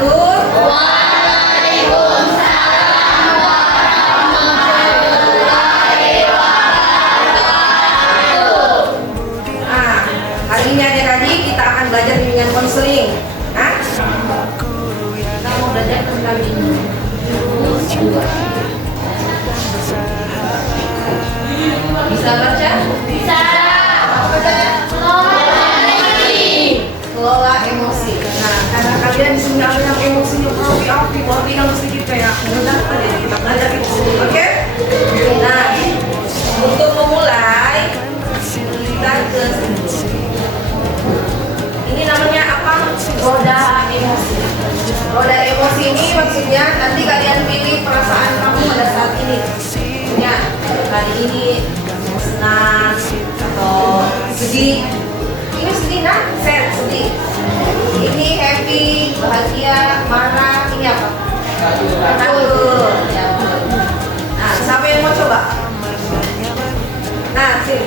wabarakatuh. Nah, hari ini adik-adik kita akan belajar bimbingan konseling. Nah, kita mau belajar tentang ini. Bisa baca? Bisa. Apa bacanya? Kelola emosi. Nah, karena kalian di sini ada yang emosinya berapi-api, mau bilang sedikit kayak mudah aja kita belajar itu. Oke? Nah, untuk memulai kita ke sini. Ini namanya apa? Roda emosi. Roda emosi ini maksudnya nanti kalian pilih perasaan kamu pada saat ini. Ya, kali ini senang atau sedih. Ini sedih kan? Sedih. Ini happy, bahagia, marah. Ini apa? Takut. Ya. Nah, siapa yang mau coba? Nah, sini.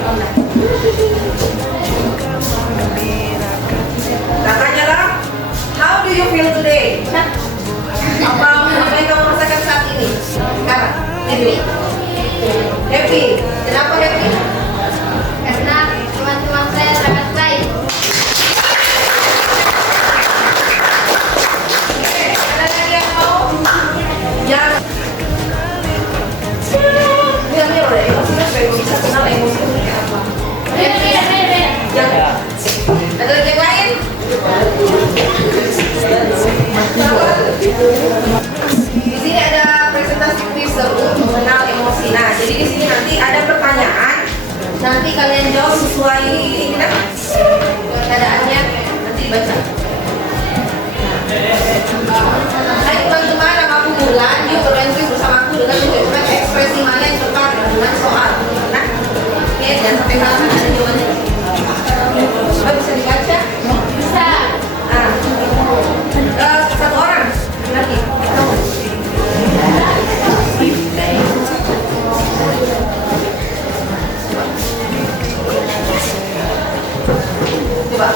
Katanya lah, how do you feel today? Apa yang kamu rasakan saat ini? Sekarang, happy. Happy. Kenapa happy? Karena teman-teman saya sangat baik. Ada lagi yang mau? Yang bilangnya udah emosinya supaya gue bisa kenal emosi itu kayak apa. Yang ada lagi yang lain? Di sini ada presentasi kuis seru mengenal emosi. Nah, jadi di sini nanti ada pertanyaan. Nanti kalian jawab sesuai ini kan? Keadaannya nanti dibaca. Hai teman-teman, nama aku Bulan. Yuk bermain kuis bersama aku dengan menunjukkan ekspresi mana yang tepat dengan soal. Nah, oke, jangan sampai salah ada jawabannya. Coba bisa dibaca? Bisa. Nah, satu orang lagi. Coba.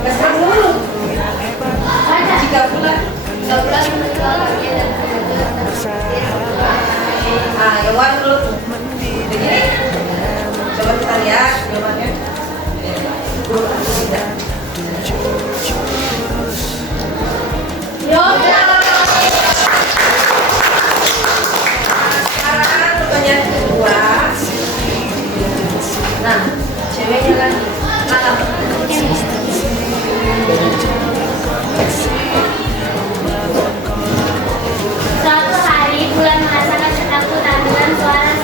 Kasih dulu. Ada. 3 bulan. 3 bulan meninggalnya dan Yang warna dulu tuh. Begini. Coba kita lihat jawabannya. Sekarang pertanyaan kedua. Nah, ceweknya lagi. Malam. Suatu hari Bulan merasakan ketakutan dengan suara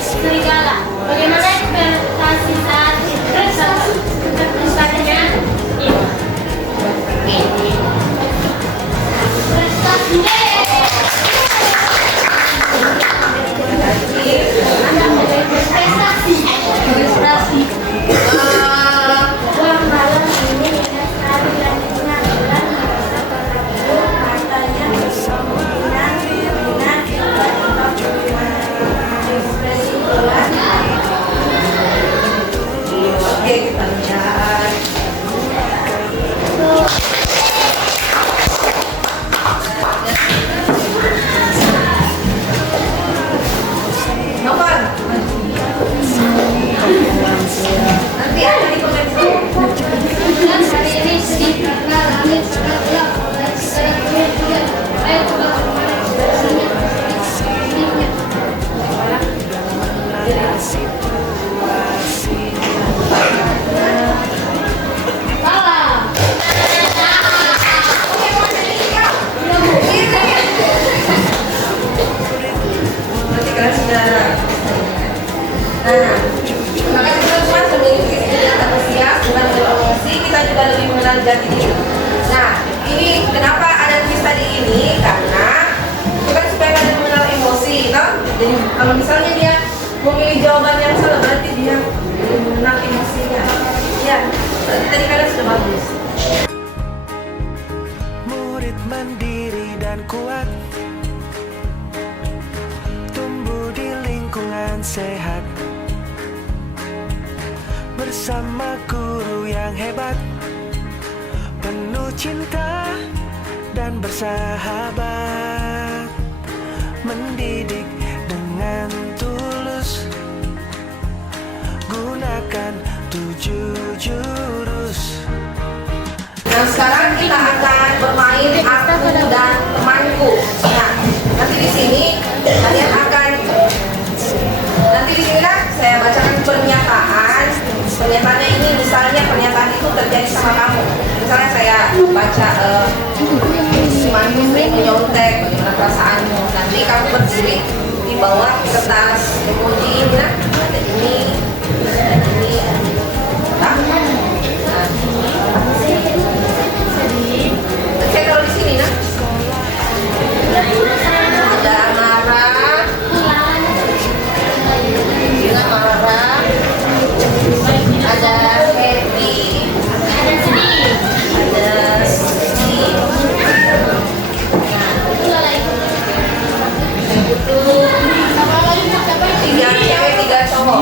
serigala. Bagaimana ekspektasi saat ketempatannya? Prestasi. Bulan malam ini indah sekali langitnya bulan merasa terkejut matanya bersinar ekspresi bulan. Oke, kita lihat. Novan. Nanti ada di komen. Dan hari ini sedih karena langit sangat gelap dan segala hujan. Ayo coba bersihnya. Salah. Nanti kalian sudah. Nah, maka teman-teman memiliki kegiatan antusias bukan emosi, kita juga lebih mengenal jati diri. Nah, ini kenapa ada kuis tadi ini? Karena itu kan supaya kalian mengenal emosi, kan? Jadi kalau misalnya dia memilih jawaban yang salah, berarti dia belum mengenal emosinya. Ya, berarti tadi kalian sudah bagus. Murid mandiri dan kuat, tumbuh di lingkungan sehat, bersama guru yang hebat, penuh cinta dan bersahabat, mendidik dengan tulus, gunakan 7 jurus. Nah sekarang kita akan bermain aku dan temanku. Nah nanti di sini kalian akan saya bacakan pernyataan. Pernyataannya ini misalnya pernyataan itu terjadi sama kamu. Misalnya saya baca temanmu sering menyontek, bagaimana perasaanmu. Nanti kamu berdiri di bawah kertas emoji ini, nah ada ini, ada ini, nah. Saya kalau di sini nah ada marah, juga marah, ada happy, ada sedih. Tiga cewek, 3 cowok.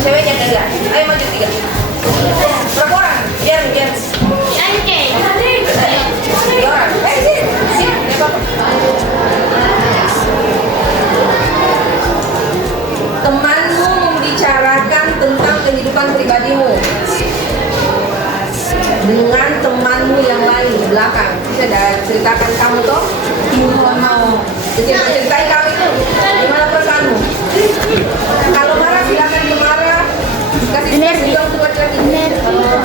Ceweknya 3. Ayo maju 3. Berapa orang? Biar. 3 orang. Sini. Temanmu membicarakan tentang kehidupan pribadimu dengan temanmu yang lain di belakang. Bisa ceritakan kamu toh? Mau ceritain kamu itu gimana perasaanmu? Kalau marah silakan marah. Kasih juga untuk laki-laki.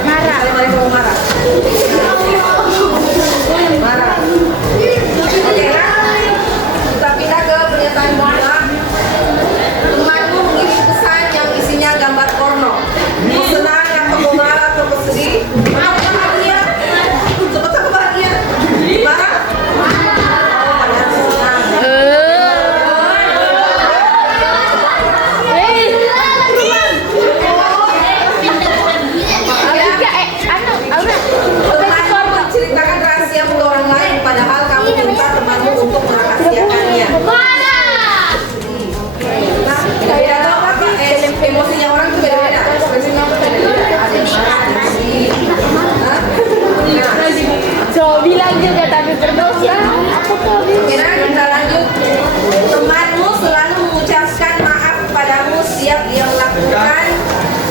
Marah. Kalau mereka mau marah. Marah. Oke, kita pindah ke pernyataan kedua. Temanmu mengirim pesan yang isinya gambar porno. Mau senang atau mau marah atau mau sedih? Apa bahagia? Seperti apa bahagia? Marah? Oh, padahal senang. Temanmu menceritakan rahasiamu ke orang lain, padahal kamu minta temanmu untuk merahasiakannya. Nah, beda tau apa? Emosinya orang tuh beda-beda. Ekspresinya beda-beda. Ada yang marah, ada yang sedih. Hah? So, bilang juga tapi berdosa. Oke, nah kita lanjut. Temanmu selalu mengucapkan maaf padamu setiap dia melakukan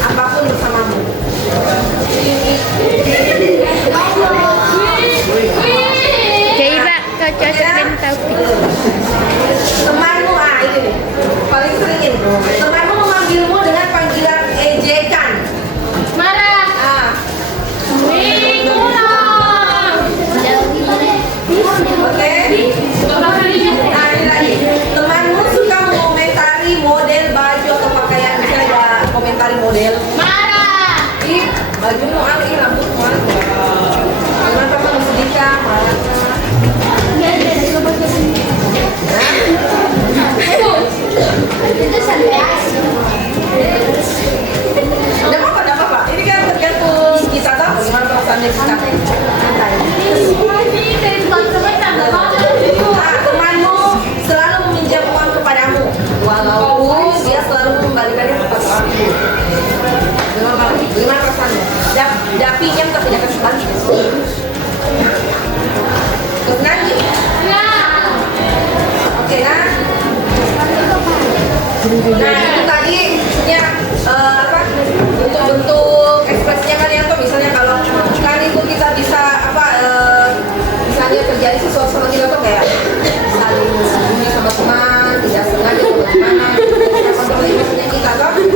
apapun bersamamu. Kira kau cocok dengan Taufik. Temanmu, ini nih, paling sering ini. Temanmu memanggilmu dengan panggilan ejekan. Marah. Oke. Nah, ini lagi. Temanmu suka mengomentari model baju atau pakaian. Misalnya ada komentari model. Marah. Ih, bajumu ini rambutmu gimana kamu sedih kah? Marah kah? Tidak apa-apa. Ini kan tergantung kita tahu gimana perasaannya kita. Temanmu selalu meminjam uang kepadamu, walaupun dia selalu mengembalikannya tepat waktu. Gimana perasaannya? Dia pinjam tapi dia kasih balik. Terus nangis. Oke, nah. Nah, itu tadi ya bentuk-bentuk ekspresinya kalian tuh misalnya kalau kan itu kita bisa misalnya terjadi sesuatu sama kita tuh kayak saling sembunyi sama teman, tidak sengaja atau gimana, kontrol emosinya kita tuh.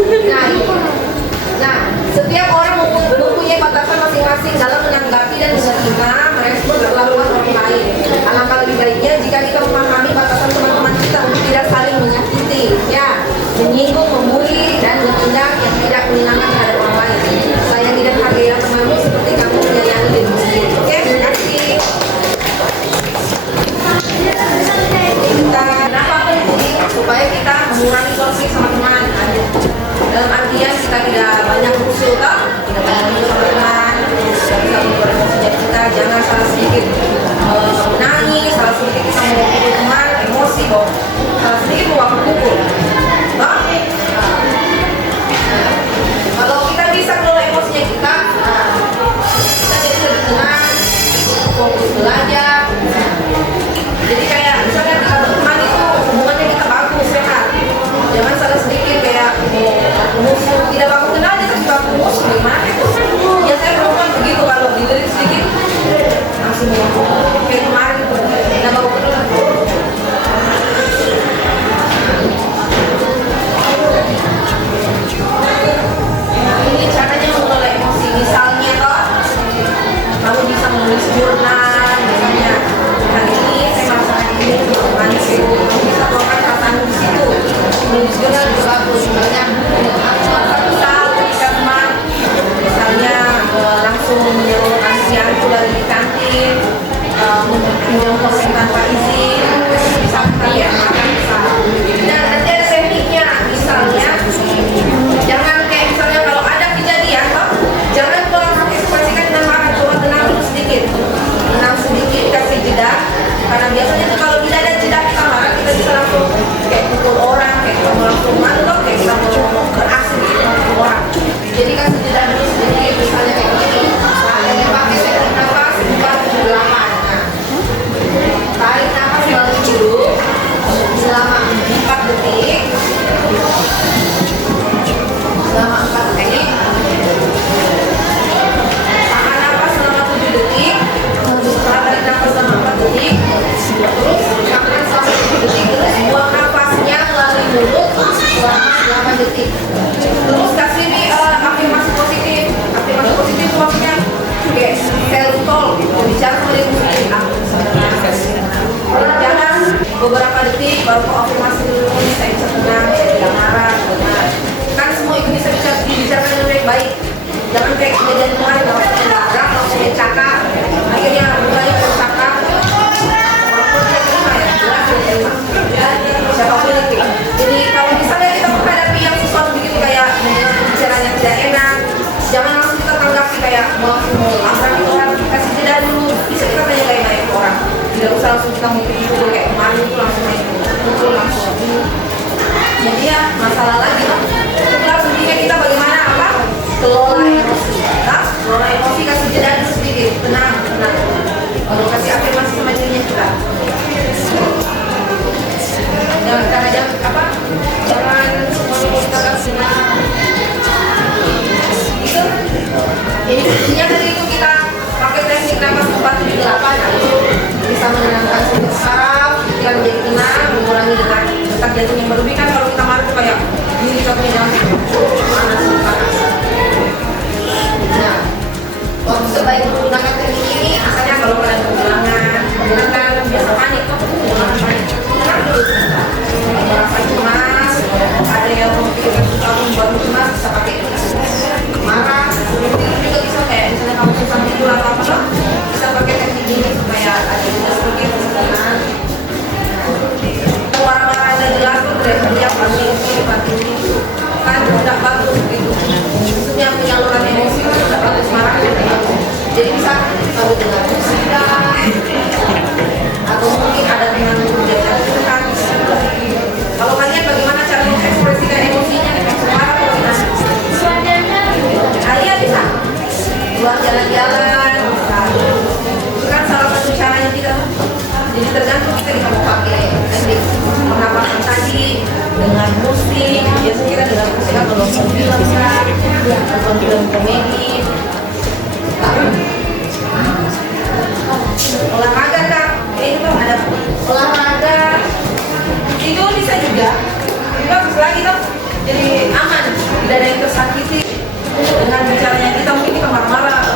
Nah, setiap orang mempunyai batasan masing-masing dalam menanggapi dan menerima merespon perlakuan orang lain. Alangkah lebih baiknya jika kita memahami batasan teman-teman kita untuk tidak saling menyakiti, ya, menyinggung pinjam topeng tanpa izin, bisa kalian makan bisa. Nah, nanti ada tekniknya, misalnya jangan kayak misalnya kalau ada kejadian toh, jangan kalau pakai ekspresikan dengan marah, coba tenang dulu sedikit, kasih jeda, karena biasanya tuh kalau tidak ada jeda kita marah, kita bisa langsung kayak pukul orang, kayak kita mau langsung mantok, kayak kita mau beraksi gitu, pukul orang. Jadi kasih jeda dulu sedikit, misalnya kayak gini, pakai teknik nafas 4-8. Tarik nafas melalui hidung selama 4 detik. Selama 4 detik. Tahan nafas selama 7 detik. Setelah tarik nafas selama 4 detik. Terus tahan selama 7 detik. Terus buang nafasnya melalui mulut selama 8 detik. Terus kasih nih afirmasi positif. Afirmasi positif itu maksudnya kayak self talk gitu. Bicara sama diri sendiri. Jangan beberapa detik baru afirmasi dulu, saya bisa tenang, saya tidak marah, benar. Kan semua itu bisa dibicarakan dengan baik-baik. Jangan kayak kejadian kemarin langsung marah, langsung cakap, akhirnya mulai bercakap. Walaupun dia terima ya, jelas dia terima. Siapapun itu. Jadi kalau misalnya kita menghadapi yang sesuatu begitu kayak bicaranya tidak enak, jangan langsung kita tanggapi kayak mau labrak itu orang, kasih jeda dulu. Bisa kita tanya baik-baik ke orang. Tidak usah langsung kita mungkin itu kayak kemarin itu langsung main pukul langsung. Jadi ya masalah lagi loh. Itu langsung kita bagaimana apa kelola emosi. Nah, kelola emosi kasih jeda dulu sedikit, tenang. Baru kasih afirmasi sama dirinya kita. Jangan apa? Jangan semuanya kita kasih. Itu. Jadi intinya dari itu kita pakai teknik nafas 4-8 itu bisa menenangkan sistem saraf, pikiran menjadi tenang, mengurangi detak jantung yang berlebih. Kan kalau kita marah tuh kayak gini contohnya jangan panas. Nah, waktu sebaik menggunakan teknik ini, misalnya kalau kalian menggunakan biasa panik, menggunakan panik, tenang dulu sebentar. Kalau merasa cemas, ada yang memikirkan kamu buat cemas, bisa pakai marah. Itu juga bisa kayak misalnya kamu susah tidur atau apa, bisa pakai teknik ini supaya ada juga sedikit tenang. Marah-marah ada jelas tuh teriak-teriak pasti kan tidak bagus gitu. Maksudnya penyaluran emosi kan tidak bagus, marah tidak bagus. Jadi bisa kalau dengan musik atau mungkin ada dengan menjaga kan. Kalau kalian bagaimana cara mengekspresikan emosinya nih? Marah atau gimana? Iya bisa. Keluar jalan-jalan bisa. Itu kan salah satu caranya kita. Jadi tergantung kita mau pakai teknik pernapasan tadi dengan musik. Biasanya kita dengan musik atau nonton film kan, nonton film komedi. Olahraga kan, ini tuh ada olahraga. Itu bisa juga. Bagus lagi tuh. Jadi aman, tidak ada yang tersakiti. Dengan bicaranya kita mungkin kita marah-marah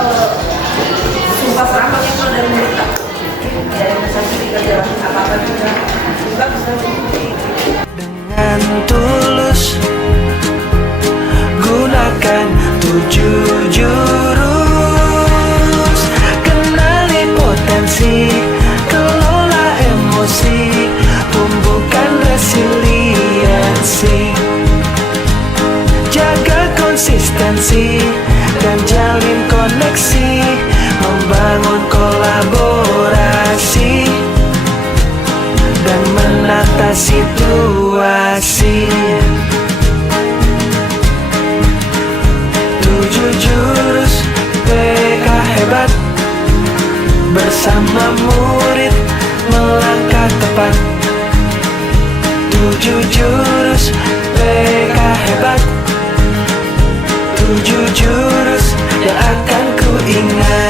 sumpah serapah yang keluar dari mulut kita. Tidak ada yang tersakiti, tidak ada apa-apa juga. Bagus lagi. Dengan tulus gunakan 7 jurus, kenali potensi, kelola emosi, tumbuhkan resiliensi, jaga konsistensi dan jalin koneksi, membangun kolaborasi dan menata situasi. 7 jurus PK hebat, bersama murid melangkah tepat. 7 jurus PK hebat, 7 jurus yang akan ku ingat.